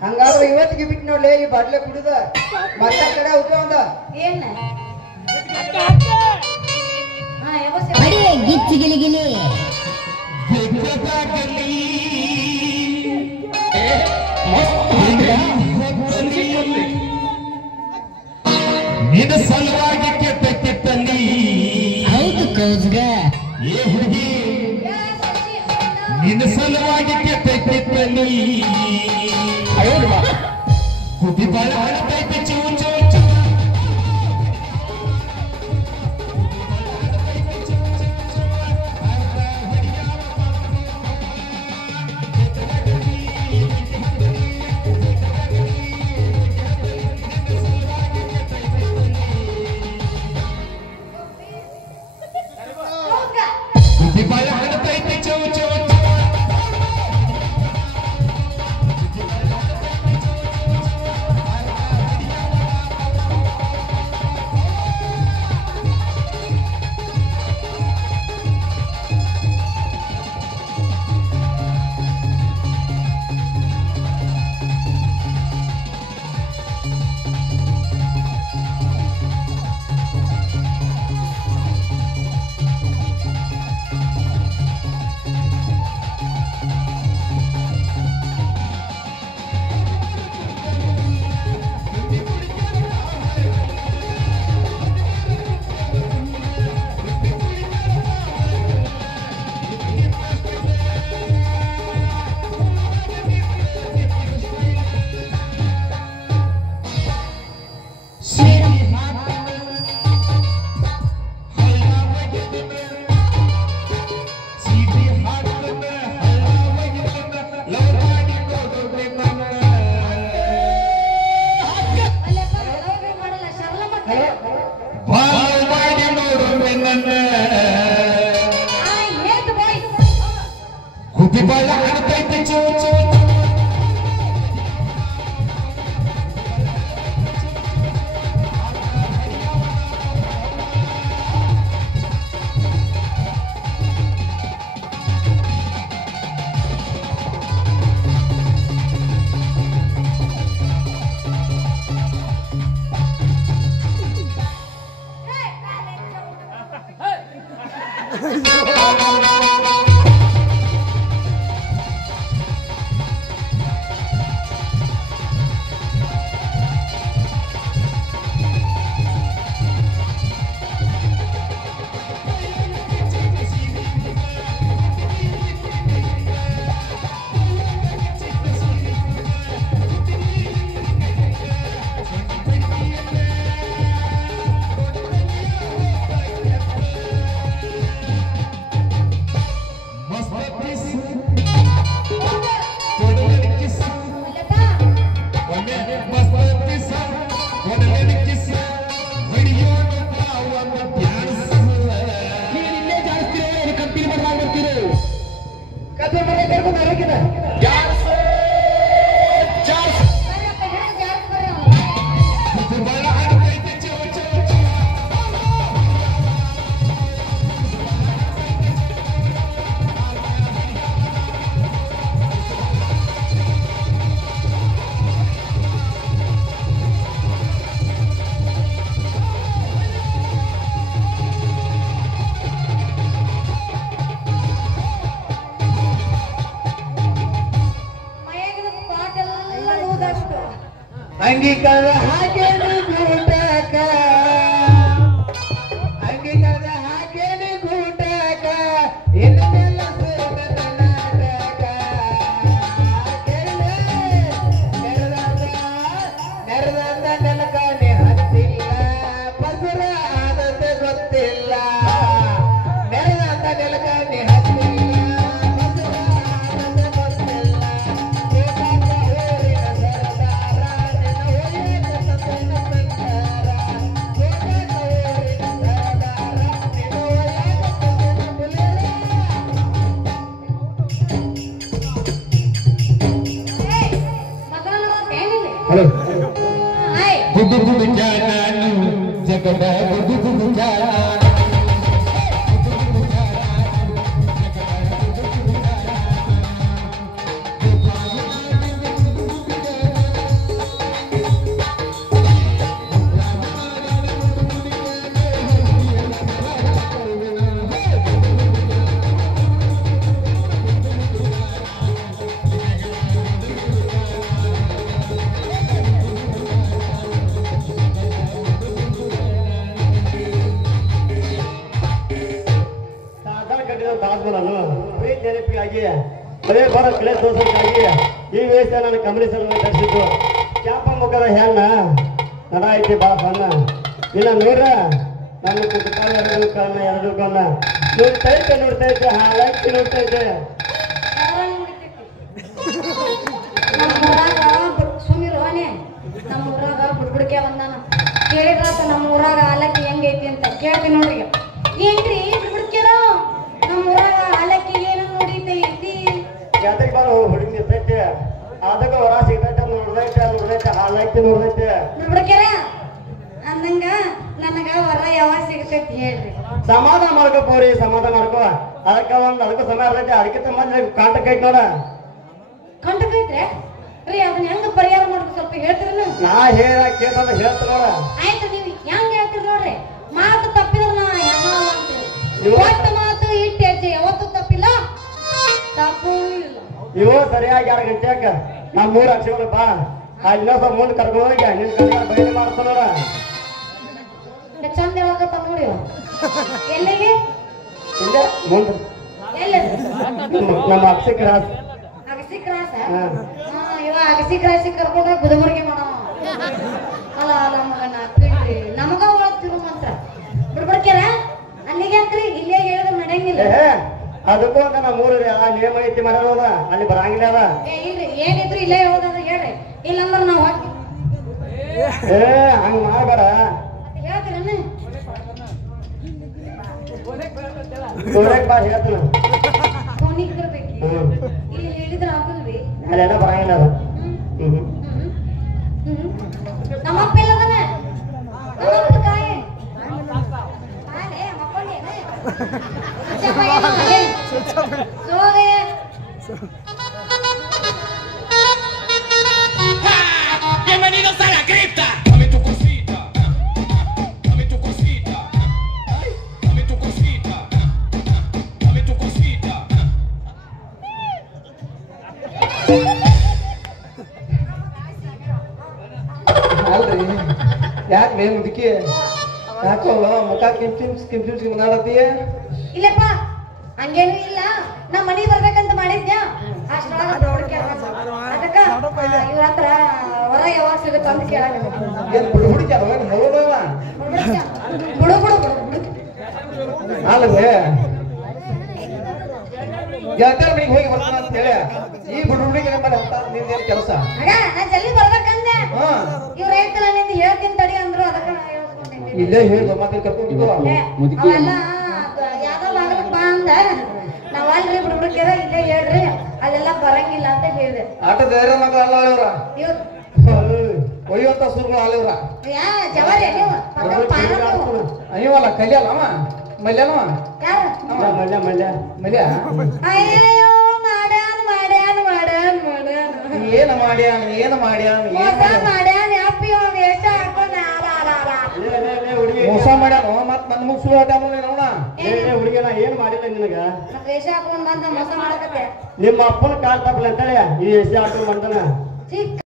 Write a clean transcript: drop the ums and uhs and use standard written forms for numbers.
ಹಂಗಾದ್ರೆ ಇವತ್ತಿಗೆ ಬಿಟ್ಟು ನೋಡ್ಲಿ ಈ ಬಾಟ್ಲೆ ಕುಡಿದ ಮತ್ತೆ ಕಡೆ ಹೋಗ್ಯ ಒಂದ ಏನ ಗಿಚ್ಚಿ ಗಿಲಿ ಗಿಲಿ ನಿನ್ನ ಸಲುವಾಗಿ ಕೆಟ್ಟ ಕೆಟ್ಟಲ್ಲಿ ಹೌದು ಕೌಸ್ಗ ಏ ಹುಡುಗಿ ನಿನ್ನ ಸಲುವಾಗಿ ಕೆಟ್ಟ ಕೆಟ್ಟಲ್ಲಿ ಕುದಿ ಬಾಳ ಹಳತೈತೆ ಚೂ ಚೂ ಚೂ ಕುದಿ ಬಾಳ ಹಳತೈತೆ ಚೂ ಚೂ ಕುದಿ ಬಾಳ ಹಳತೈತೆ ಚೂ ಚೂ ಅಂಗೀಕಾರ ಹಾಕೇನಿ ಗೂಟಕ ಅಂಗೀಕಾರ ಹಾಕೇನಿ ಗೂಟಕ ಇನ್ನೆಲ್ಲ ಸೇರಿದ ನಾಟಕ ನೆರೆದಂದ ನೆಲಕಾನೆ ಹತ್ತಿಲ್ಲ ಪಸುರ ಆದತೆ ಗೊತ್ತಿಲ್ಲ ನೆರೆದಂದ ನೆಲಕಾನೆ ಹತ್ತಿಲ್ಲ ಪಸುರ ಆದತೆ ಗೊತ್ತಿಲ್ಲ ಬೇಕಾದ ಊರಿನ ಸರ್ದಾರ ಹಲೋ ಗುಡ್ಡು ಗುಡ್ಡು ಜಾನು ಜಗದ ಗುಡ್ಡು ಗುಡ್ಡು ಜಾನು ಸಲುವಾಗಿ ಬರೇ ಬರೋ ಕ್ಲೇ ತೋರ್ಸೋಕ್ಕಾಗಿ ಈ ವೇಷ ನನ್ನ ಕಮಲೇಶ್ವರ ಧರಿಸಿದ್ದು ಕ್ಯಾಪ ಮುಖದ ಹೆಣ್ಣ ನಡ ಐತಿ ಭಾಳ ಬಣ್ಣ ಇನ್ನ ನೂರ ನನ್ನ ಕುಟುಕಾಲ ಎರಡು ಕಣ್ಣ ನೋಡ್ತೈತೆ ಹಾಳಾಕಿ ನೋಡ್ತೈತೆ ಸುಮಿರೋನೆ ನಮ್ಮ ಊರಾಗ ಬುಡ್ಬುಡ್ಕೆ ಬಂದಾನ ಕೇಳಿದ್ರಾತ ನಮ್ಮ ಊರಾಗ ಹಾಲಕ್ಕಿ ಹೆಂಗೈತಿ ಅಂತ ಕೇಳ್ತೀನಿ ನೋಡ್ರಿ ಏನ್ರಿ ಬುಡ್ಬುಡ್ಕೆರ ನಮ್ಮ ಊರಾಗ ಹಾಲಕ್ಕಿ ಏನು ನೋಡಿತೈತಿ ಜಾತ್ರೆಗೆ ಬಾರ ಹುಡುಗಿ ಇರ್ತೈತೆ ಅದಕ್ಕ ಹೊರ ಸಿಗ್ತೈತೆ ನೋಡ್ದೈತೆ ಹಾಳಾಕಿ ನೋಡ್ದೈತೆ ಬುಡ್ಬುಡ್ಕೆರ ಅಂದಂಗ ನನಗ ಹೊರ ಯಾವಾಗ ಸಿಗ್ತೈತಿ ಹೇಳ್ರಿ ಸಮಾಧಾನ ಮಾಡ್ಕೋ ಪೋರಿ ಸಮಾಧಾನ ಮಾಡ್ಕೋ ಅದಕ್ಕ ಸಮಯ ಇರ್ತೈತೆ ಅದಕ್ಕಿಂತ ಮೊದ್ಲು ಕಾಂಟಕ್ ಐತಿ ನೋಡ ಕಂಟಕೈತ್ರೆ ರೀ ಅದನ್ನ ಹೆಂಗ ಪರಿಹಾರ ಮಾಡೋದು ಸ್ವಲ್ಪ ಹೇಳ್ತೀರಲ್ಲ ನಾ ಕೇಳ್ತ ಹೇಳ್ತ ನೋಡ ಆಯ್ತು ನೀವು ಹೆಂಗ್ ಹೇಳ್ತೀರಿ ನೋಡ್ರಿ ಮಾತು ತಪ್ಪಿದ್ರೆ ನಾ ಹೆಂಗ ಒಟ್ಟು ಮಾತು ಇಟ್ಟು ಹೆಜ್ಜೆ ಯಾವತ್ತೂ ತಪ್ಪಿಲ್ಲ ತಪ್ಪೂ ಇಲ್ಲ ಇವು ಸರಿಯಾಗಿ 2 ಗಂಟೆಕ ನಾ 3 ಅಕ್ಷರ ಬಾ ಆ ಇನ್ನೊಬ್ಬ ಮುಂದೆ ಕರ್ಕೊಂಡು ಹೋಗಿ ನಿನ್ ಕರ್ಕೊಂಡು ಬಯಲು ಮಾಡ್ತ ನೋಡ ಚಂದ ಯಾವಾಗತ್ತ ನೋಡಿ ಎಲ್ಲಿಗೆ ಇಲ್ಲೇ ಮುಂದೆ ಎಲ್ಲಿ ನಮ್ಮ ಅಕ್ಷರ ಕ್ರಾಸ್ ಅಗಸಿ ಕ್ರಾಸ ಇವ ಅಗಸಿ ಕ್ರಾಸಿ ಕರ್ಕೊಂಡ್ರೆ ಗುದಮರ್ಗೆ ಮಾಡೋ ಅಲ್ಲ ಅಲ್ಲ ಮಗನ ಬಿಡ್ರಿ ನಮಗ ಓದ್ತಿರು ಮಾತ್ರ ಬಿಡ್ಬಿಡ್ಕ್ಯಾರ ಅಲ್ಲಿಗೆ ಹಾಕ್ರಿ ಇಲ್ಲೇ ಹೇಳಿದ್ರೆ ನಡೆಯಂಗಿಲ್ಲ ಅದಕ್ಕೂ ಅಂತ ನಾ 3 ನಿಯಮ ಐತಿ ಮಾಡೋದ ಅಲ್ಲಿ ಬರಂಗಿಲ್ಲ ಅದ ಇಲ್ರಿ ಏನಿದ್ರು ಇಲ್ಲೇ ಹೋದಾಗ ಹೇಳ್ರಿ ಇಲ್ಲಂದ್ರ ನಾವ್ ಹೋಗ್ತೀವಿ ಹಂಗ ಮಾಡಬೇಡ ಹೇಳ್ತೀರನ್ನ ಬಾ ಹೇಳ್ತಾನ ಫೋನಿಗೆ ಬರ್ಬೇಕು ಇಲ್ಲಿ ಹೇಳಿದ್ರೆ ಆಗುಲ್ರಿ ಅಲ್ಲೆಲ್ಲ ಬರಂಗಿಲ್ಲ ಅದ ನಮ್ಮಪ್ಪ ಇಲ್ಲದನ ನಮ್ಮಪ್ಪ ಕಾಯಿ ಸೋಗೆ Bienvenidos a la cripta. Dame tu cosita. Dame tu cosita. Dame tu cosita. Dame tu cosita. ಅಲ್ರಿ ಯಾಕೆ ಮೇ ಮುದುಕಿ ಯಾಕೋ ಮುಖ ಕಿಂಚಿಮ್ಸ್ ಮಾಡತ್ತೀಯ ಇಲ್ಲಪ್ಪ ಹಂಗೇನು ಇಲ್ಲ ನಾ ಮನಿ ಬರ್ಬೇಕಂತ ಮಾಡಿದ್ಯಾ ಅದಕ್ಕ ಇವ್ರ ಹತ್ರ ಹೊರ ಯಾವಾಗ ಸಿಗುತ್ತ ಅಂತ ಕೇಳ ಏನ್ ಹುಡುಕ್ಯಾರ ನೋಡೋಣ ಬಿಡು ಬಿಡು ಬಿಡು ಅಲ್ವೇ ಗೆಳತಿಯರ ಮನೆಗೆ ಹೋಗಿ ಬರ್ತಾನ ಅಂತ ಹೇಳಿ ಈ ಹುಡುಗಿಗೆ ನಮ್ಮಲ್ಲಿ ಅಂತ ನಿಂದೇನು ಕೆಲಸ ಆಗ ನಾ ಜಲ್ದಿ ಬರ್ಬೇಕಂದೆ ಹಾ ಇವ್ರ ಹೇಳ್ತಾರ ನಿಂದ ಹೇಳ್ತೀನಿ ತಡಿ ಅಂದ್ರು ಅದಕ್ಕ ನಾ ಹೇಳ್ಸ್ಕೊಂಡೆ ಇಲ್ಲೇ ಹೇಳಿ ಮತ್ತೆ ಕರ್ಕೊಂಡು ಅವೆಲ್ಲ ಯಾವ್ದೋ ಆಗಲಪ್ಪ ಅಂದ ನಾವ್ ಅಲ್ರಿ ಬಿಡ್ಬಿಡ್ಕ್ಯಾರ ಇಲ್ಲೇ ಹೇಳ್ರಿ ಅಲ್ಲೆಲ್ಲ ಬರಂಗಿಲ್ಲ ಅಂತ ಹೇಳಿದೆ ಆಟ ಧೈರ್ಯ ಮಕ್ಕಳು ಅಲ್ಲ ಇವ್ರ ಇವ್ರು ಒಯ್ಯುವಂತ ಸುರುಗಳು ಅಲ್ಲ ಇವ್ರ ಯಾ ಜವಾರಿ ನೀವು ಪಕ್ಕ ಪಾನ ನೀವು ಅಯ್ಯವಲ್ಲ ಕಲಿಯಲ್ಲ ಅವ ಮಲ್ಯನವ ಯಾರು ಮಲ್ಯ ಮಲ್ಯ ಅಯ್ಯೋ ಮಾಡ್ಯಾನ ಮಾಡ್ಯಾನ ಮಾಡ್ಯಾನ ಮಾಡ್ಯಾನ ಏನು ಮಾಡ್ಯಾನ ಮೋಸ ಮಾಡ್ಯಾನ ಅಪ್ಪಿ ಅವ್ನ ವೇಷ ಹಾಕೊಂಡ್ ಹುಡುಗಿ ಮೋಸ ಮಾಡ್ಯಾನ ಮತ್ ನನ್ನ ಮುಗ್ ಸುಳ್ಳು ನೋಡ ಹುಡುಗಿ ನಾ ಏನ್ ಮಾಡಿಲ್ಲ ನಿನಗ ವೇಷ ಹಾಕೊಂಡ್ ಬಂದ ಮೋಸ ಮಾಡಕತ್ತೆ ನಿಮ್ಮ ಅಪ್ಪನ ಕಾಲ್ ತಪ್ಪಲ ಅಂತೇಳಿ ಈ ಹೆಜ್ಜೆ ಹಾಕೊಂಡ್ ಬಂದನ ಚಿಕ್ಕ